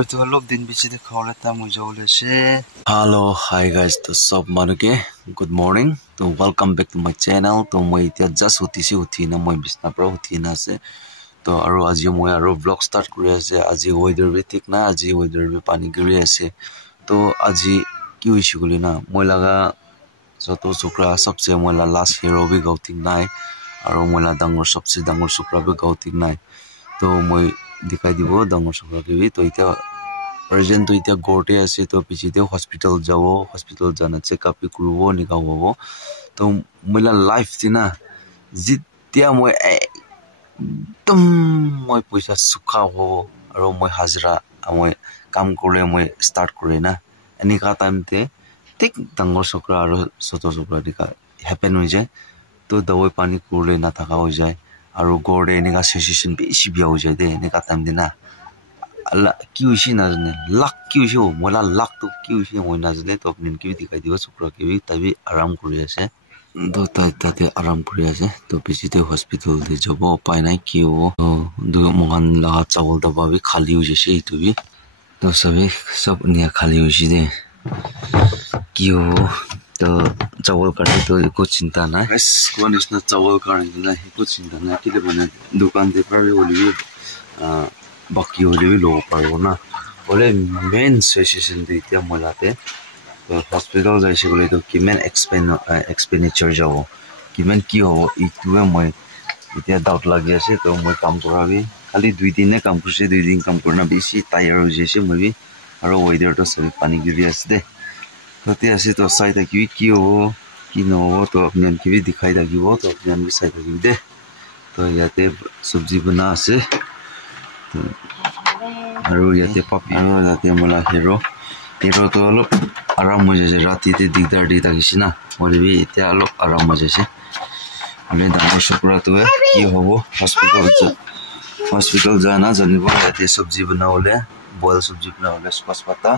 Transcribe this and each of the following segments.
মই তো অলপ দিন পিছে দেখাওলে তা মই যাওলে আছে hello hi guys to sab manuke good morning to welcome back to my channel to moi tia just uthi na moi bisna pro uthi na ase to aru aji moi aru vlog start kuri ase aji weather bi thik na aji weather bi pani giri ase to aji ki hoishi gole na moi laga joto chukra sabse moi la last hero bi gautik nai aru moi la sabse dangor chukra bi gautik nai to moi dikhai dibo dangor chukra ke bi to ita present to ita gorte ase to pichite hospital jabo hospital jana check up kurubo nikawo to moi la life tina jitia moi tum moi puisa sukha ho aru moi hazra moi kam kore moi start kore na ani ka time te tik dangor chukra aru soto chukra dika happen hoi jay to dawai pani kore na thaka hoi jay aru gorde ni ka situation beshi bia hoi jay de ni ka time dina Allah ki hoishi na jane luck ki hoishi mola luck to ki hoishi moi na jane to apni ki dikhai dibo chukra ki bi tabi aram kori ase do tate aram kori ase to pichite hospital de jabo pai nai ki ho do mohan la chawal daba bi khali ho jase itu bi to sabi sab nia khali hoishi de ki ho to chawal kare to ko chinta na bas kon isna chawal kare na ko chinta na ki le bane dukan de prabe holi baki holi bi lo paro na ole main situation de tia molate to hospital jaise gole to kimen expenditure jabo kimen ki ho itu moi itia doubt lagi ase to moi kam korabi khali 2 din ne kam kurse 2 din kam korna beshi tire ho jese moi bi aro weather to sabi pani giri ase de to tia ase to sai ta ki ho ki no ho to apne ki bi dikhai da gibo to apne bi sai ta gi de to yate sabji bana ase aru yate papi aru yate mola hero to alo aram ho jase rati te digdar di ta kisina moi bi ita alo aram ho jase ame dangor shukra to ki hobo hospital jana janibo yate sabji banawle boil sabji banawle squash pata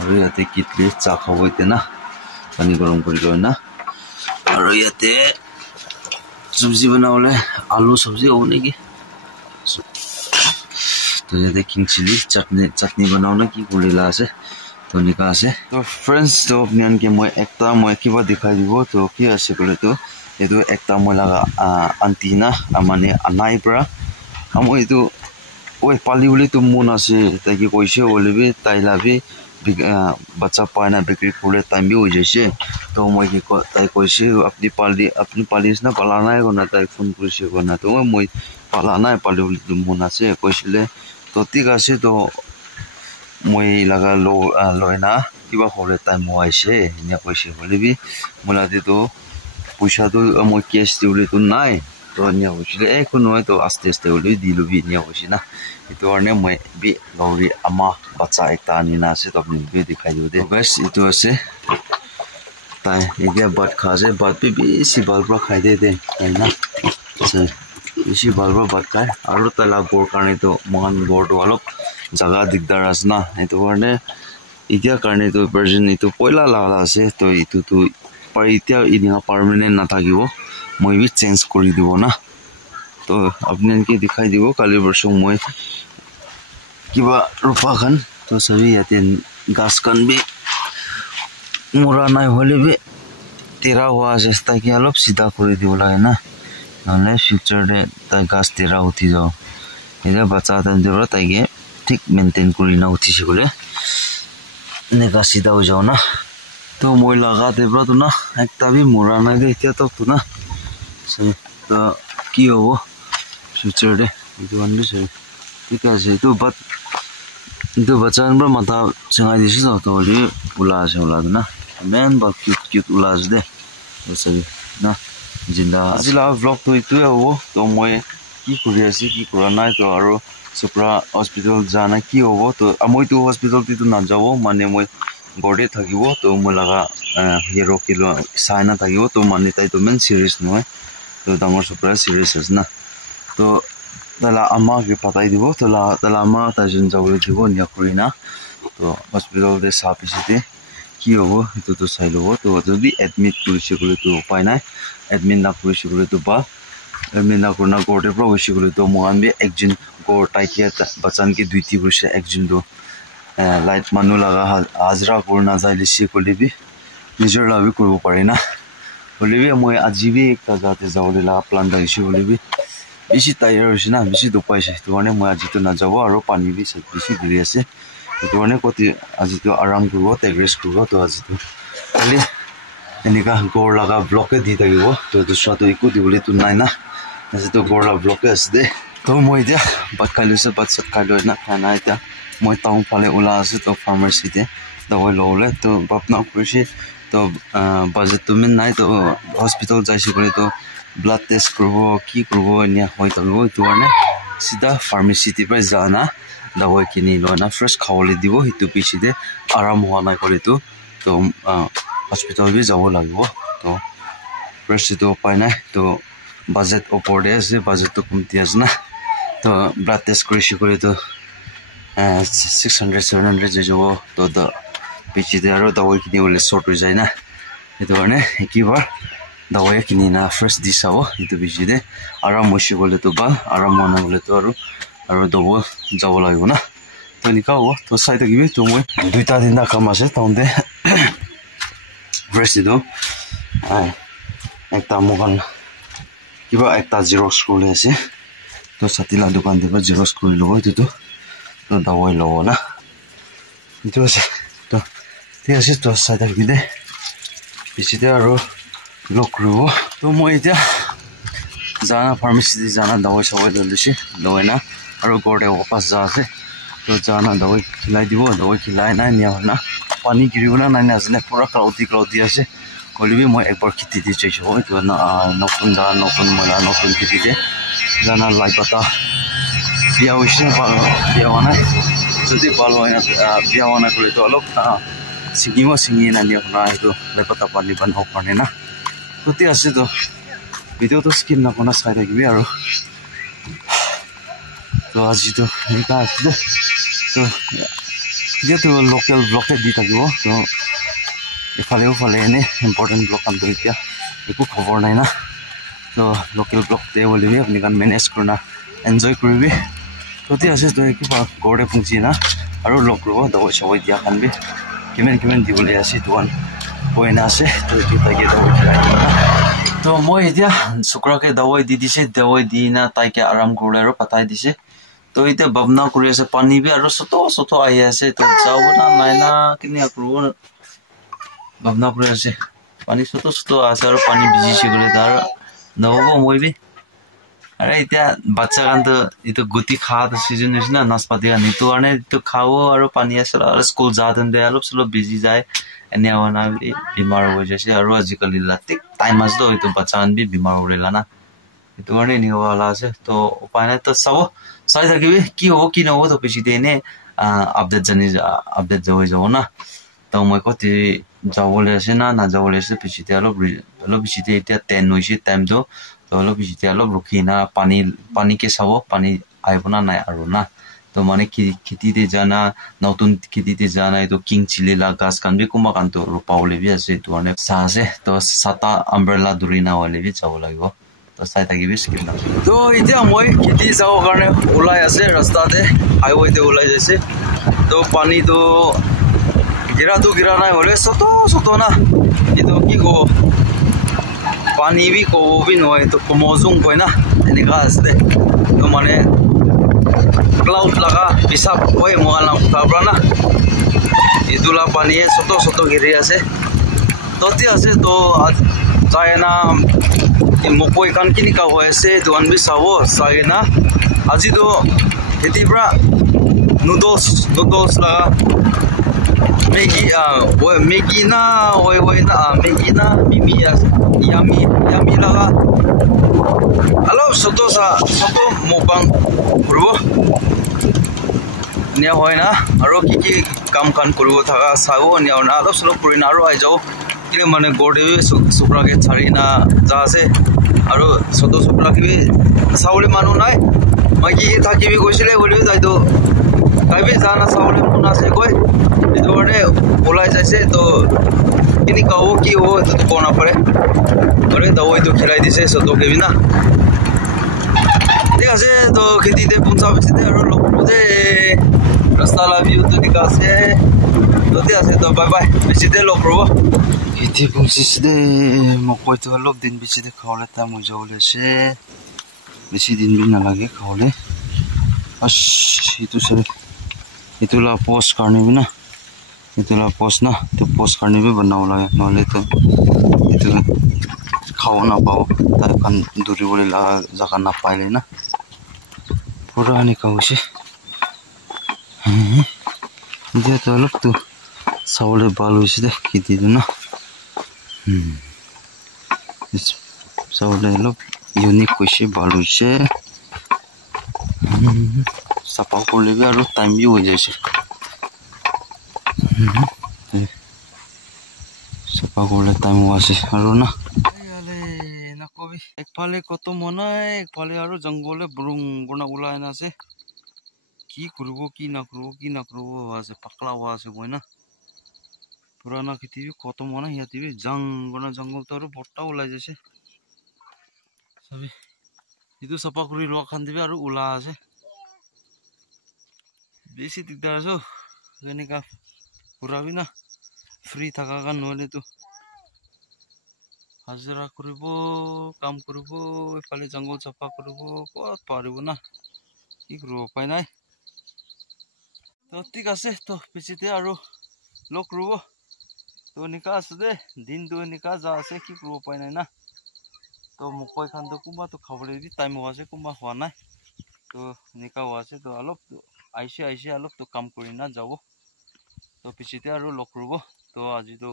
aru yate kitli cha khabo itena pani garam kori lo na aru yate sabji banawle alu sabji hone ki to yate king chili chutney banawna ki kulila ase to nika ase to friends to apnian ke moi ekta moi kiba dikhai dibo to ki ase kole to etu ekta moi laga auntie na amane anai pra amo etu oi pali uli to mon ase ta ki koise ole bi taila bi bacha paina bikri kule time bi ho jase to moi ki ko tai koise apni pali na palana gona tai phone kurise gona to moi palana pali uli to mon ase koisile to tik ase to moi laga loina kiba hole time ho aise nya koise hole bi mola de to puisa to moi cash diule to nai to nya hoisile ekon noi to aste ule dilu bi nya hoisina itu arne moi bi gauri ama bacha ekta ani na ase to apni bi dikhai dibo de bas itu ase tai idia bat khaje bat bi si balbra khai de na se isi balbra bat khai aru tala gor karne to mohan gor to alop jaga digdar asna itu arne idia karne to version itu poila la ase to itu to par itia inia permanent na thakibo moi bi change kori dibo na to apni ki dikhai dibo kali barsho moi kiba rupa khan to sabi yate gas kan bi mura nai hole bi tera hua jesta ki alop sida kori dibo lage na nale future de ta gas tera uthi jao ida bacha tan jora ta ge thik maintain kori na uthi se gole ne gas sida ho jao na to moi laga de bra tu na ekta bi mura nai de tia to tu na se to ki hobo future de itu andi se ঠিক আছে itu bacaan bro mata sengai disi to li ula se ula na men ba cute ula de sabi na jinda azila vlog to itu ho to moi ki kuri ase ki corona to aro supra hospital jana ki hobo to amoi to hospital tu na jabo mane moi gorde thakibo to moi laga hero kilo saina thakibo to mane tai to men serious noi to dangor supra serious asna to tala ama ki patai dibo tala ama ta jin jawle dibo nya kurina to hospital de sapisite ki hobo itu to sailo to jodi admit kurise gole to upai nai admit na kurise gole to ba mina kurna gorde pro wishi gulu to mohan bi ekjin gor taikia bachan ki duiti burshe ekjin do light manu laga hazra kurna jaile si kolibi nijor labi kurbo parina kolibi moi ajibi ekta jate jawle la plan daisi kolibi bishi tayar hoshina bishi dupaise to ane moi aji to na jabo aro pani bi bishi giri ase to ane koti aji to aram kurbo te rest kurbo to aji to kali enika gor laga block di thakibo to dusra to iku dibole to nai na aji to gor la block ase to moi dia bakkalu se batsat kalu na khana ita moi town phale ula ase to pharmacy te dawai lole to bapna kushi to budget to min nai to hospital jaisi kore to blood test kurbo ki kurbo nya hoi thakibo to ane sida pharmacy te pa jana dawai kini lo na fresh khawle dibo hitu pichi de aram hwa na kore to hospital bi jabo lagibo to fresh to pai nai to budget opor de ase budget to kumti asna to blood test korishi kore to 600 700 jejo to the pichi de aro dawai kini ole short ho jai na eto ane ekibar dawai kini na first disabo eto pichi de aram moshi gole to ba aram mona gole to aro dobo jabo lagibo na to nika ho to sai ta gibi to moi duita din da kam ase tonde first do ekta mogan kiba ekta xerox kole ase to satila dukan de ba xerox kole lo to to dawai lo na to ase to te ase to sai ta gibi de pichi de aro lokru to moi dia jana pharmacy de jana dawai sawai dolushi loina aro gorde wapas ja ase to jana dawai khilai dibo dawai khilai na nia na pani giribona na na asne pura cloudy ase kolibi moi ekbar khiti di chaicho to na nokun mola nokun khiti de jana lai pata bia wishe bia wana jodi palwana bia wana kole to alok singi na nia na to lai pata pani ban ho parne na kuti ase to video to skip na kona sai rakibi aro to aji to nika ase to dia to local block di thakibo to ifale ene important block am doritia eku khobor nai na to local block te bolibi apni kan manage korna enjoy koribi to ti ase to ekiba gorde pungchi na aro lokro dawai sawai dia kan bi kimen dibole ase tuan poina ase to ti tagi dawai to moi dia sukra ke dawai di dise dawai di na tai ke aram korle ro patai dise to ite babna kuri ase pani bi aro soto ai ase to jawna nai na kini akru babna kuri ase pani soto ase aro pani biji se gole dar nobo moi bi are ite bachcha kan to ito guti kha to season is na naspati ani to ane to khao aro pani ase aro school jaden de alop solo busy jai ene awana bi bimar ho jase aro ajikali latik time as do ito bachan bi bimar ho rela na ito ane ni wala ase to upane to sabo sai da ki ho ki no to pichi de ne update jawo na to moi ko ti jawole ase na jawole ase pichi de alop pichi de ita 10 noise time do to alop pichi de alop rukhina pani ke sabo pani aibona nai aro na to mane khiti de jana nautun khiti de jana to king chili la gas kan bi kuma kan to rupaule bi ase to ane sa ase to sata umbrella durina wale bi jawo lagibo to sai ta gibi skip na to ite moi khiti jawo karne ulai ase rasta de highway de ulai jaise to pani to gira nai hole soto na ito ki go pani bi ko bi noi to komozung koina enika ase to mane cloud laga pisap koi moala tabra na idula pani soto giri ase to ti ase to jaina mokoi kan kini ka hoise to anbi sawo saina aji to etibra noodles la Maggi na mimi yummy laga alo soto mobang puro nia hoina aro ki kam kan puro thaga sago nia na alo solo purina aro ai jao kile mane gorde supra ke charina jase aro soto supra ke saule manu nai magi thaki bi goisile bole jai to kaibe jana saule muna se koi idore ulai jaise to kini kawo ki ho to kona pare ore dawai to khilai dise soto ke bina আছে তো খেতিতে পঞ্চা বেচিতে আৰু লগতে ৰাস্তা লা view তো দিকা আছে তোতে আছে তো বাই বাই বেচিতে লগ ৰব খেতি পঞ্চিতে মকৈ তো অলপ দিন বেচিতে খাওলে তা মই যাওলে আছে বেছি দিন বি নালাগে খাওলে আস itu sare itu la post karne bhi na itu la post na to post karne bhi banao la nole to itu khao na pao ta kan duri bole la jaka na paile na pura ni kausi dia to lok tu saule balu isi de kiti du na saule lok unique kuisi balu ise sapa korle bhi aru time bhi ho jaise sapa korle time ho ase aru na ale na kobi ek phale koto monai ek phale aru jangole burung gona ulai na ase ki kurbo ki na kurbo ase pakla ho ase boina purana kheti bhi koto monai yati bhi jangona jangol to aru botta ulai jaise sabi itu sapa kuri lo khan dibe aru ula ase বেশি দিগদার আছো যেনেকা পুরাবি না free থাকা কান নহলে তো হাজিরা কৰিব কাম কৰিব এফালে জঙ্গল চাফা কৰিব কত পাৰিব না কি কৰিব উপায় নাই তো ঠিক আছে তো পিছতে আৰু লগ ৰব তো নিকা আছে দে দিন তো নিকা যা আছে কি কৰিব উপায় নাই না তো মকৈ খান তো কোনবা তো খাবলৈ দি টাইম হোৱা আছে কোনবা হোৱা নাই তো নিকা হোৱা আছে তো অলপ আইছে অলপ তো কাম কৰি না যাব তো পিছতে আৰু লগ ৰব তো আজি তো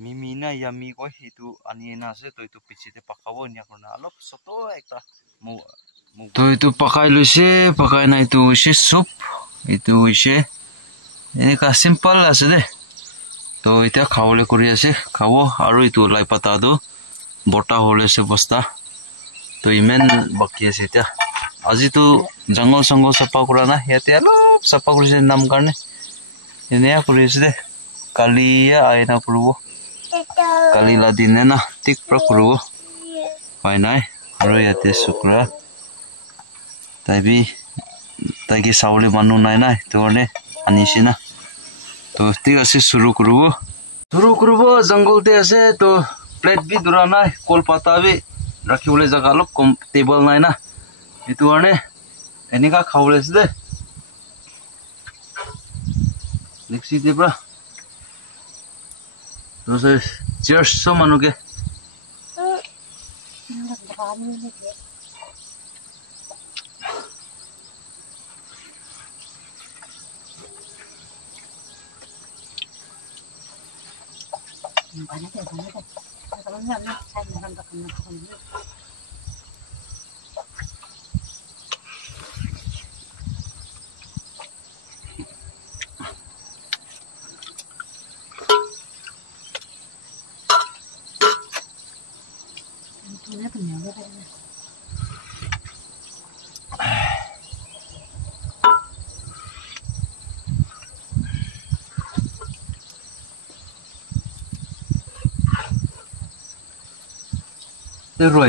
মিমি না ইয়ামি কয় এটো আনি না আছে তো এটো পিছতে পাকাব নিয়া কৰনা অলপ সটো একটা তো এটো পাকাই লৈছে পাকাই নাই তো হৈছে সুপ এটো হৈছে এনেকা সিম্পল আছে দে তো এটা খাৱলে কৰি আছে খাব আৰু এটো লাই পাতা দো বটা হলেছে বস্তা তো ইমান বাকি আছে এটা আজি তো জঙ্গল সঙ্গল সাফা কৰা না ইয়াতে অলপ সাফা কৰিছে নাম কাৰণে এনেয়া কৰি আছে দে কালিয়া আইনা কৰিব কালি লা দিনে না ঠিক প্ৰ কৰিব হয় নাই আৰু ইয়াতে শুক্ৰা তাইকি চাউলে মানুহ নাই নাই তোৰনে আনিছে না তো ঠিক আছে শুৰু কৰিব জঙ্গলতে আছে তো প্লেট বি দুৰা নাই কলপাতা বি ৰাখিবলৈ জাগা অলপ কম টেবল নাই না itu ane এনেকা খাবলৈ আছে দে দেখছি দেবৰা তো চিয়ার্স সো মানুকে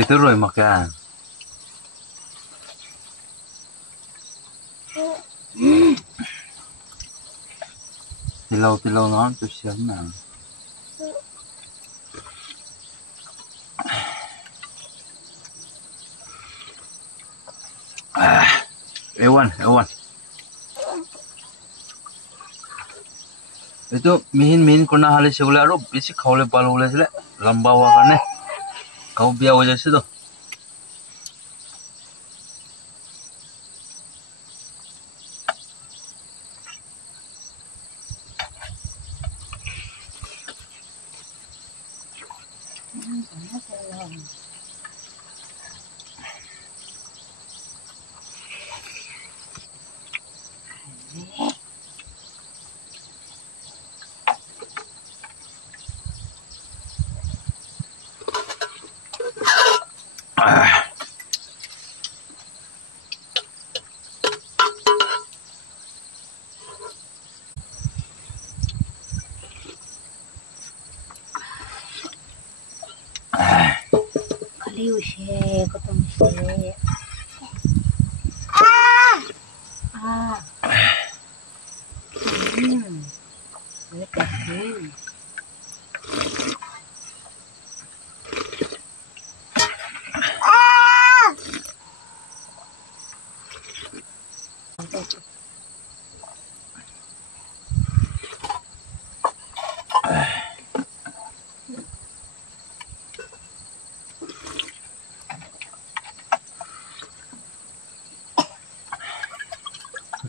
Tôi rồi mà cả thì lâu nó tôi sớm nào ewan itu mihin kuna hale segule aro besi khawle bal hole sile lamba hua karne kau biya ho jaise to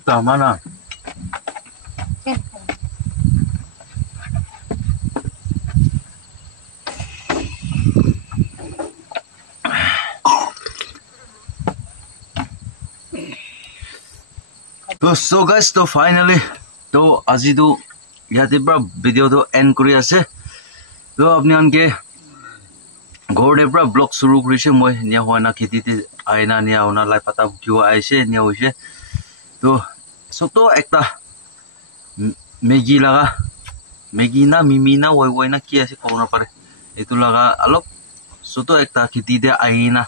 Tama na. So guys, to finally to আজি to ইয়াতে পৰা video to end কৰি আছে তো আপনি আনকে ঘৰতে পৰা blog শুৰু কৰিছে মই নিয়া হোৱা না খেতিতে আইনা নিয়া হোনা লাই পাতা কিও আইছে নিয়া হৈছে তো সতো একটা মেগি লাগা মেগি না মিমি না ওই না কি আছে কব না পারে এটো লাগা অলপ সতো একটা খেতিতে আইনা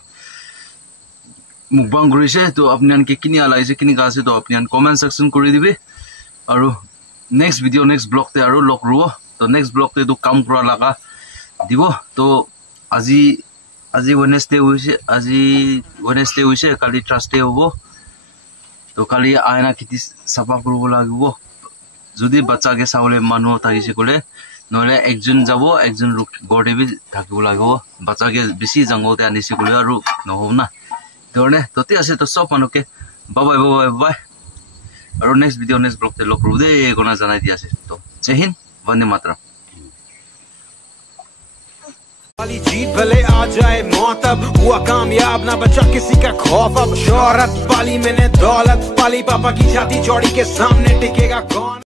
মুকবাং কৰিছে তো আপনি আনকে কিনি আলাইছে কিনি গাছে তো আপনি আন কমেন্ট সেকশন কৰি দিবে আৰু নেক্সট ভিডিও নেক্সট ব্লগ তে আৰু লগ ৰুব তো নেক্সট ব্লগ তে তো কাম কৰা লাগা দিব তো আজি ওয়েডনেসডে হৈছে কালি ট্ৰাসডে হ'ব তো কালি আইনা খেতি সাফা কৰিব লাগিব যদি বাচ্চাকে চাউলে মানুহ থাকিছে কলে নহলে একজন যাব একজন গড়ে বি থাকিব লাগিব বাচ্চাকে বেছি জঙ্গলতে আনিছে কলে আৰু নহব না ধৰণে ততে আছে তো সব মানুহকে বাই বাই বাই আৰু নেক্সট ভিডিও নেক্সট ব্লগ তে লগ ৰুব দে কোনা জানাই দি আছে তো জয় হিন্দ বন্দে মাতৰম वाली जीत भले आ जाए मौत अब हुआ कामयाब ना बचा किसी का खौफ अब शोहरत पाली मैंने दौलत पाली पापा की छाती चौड़ी के सामने टिकेगा कौन।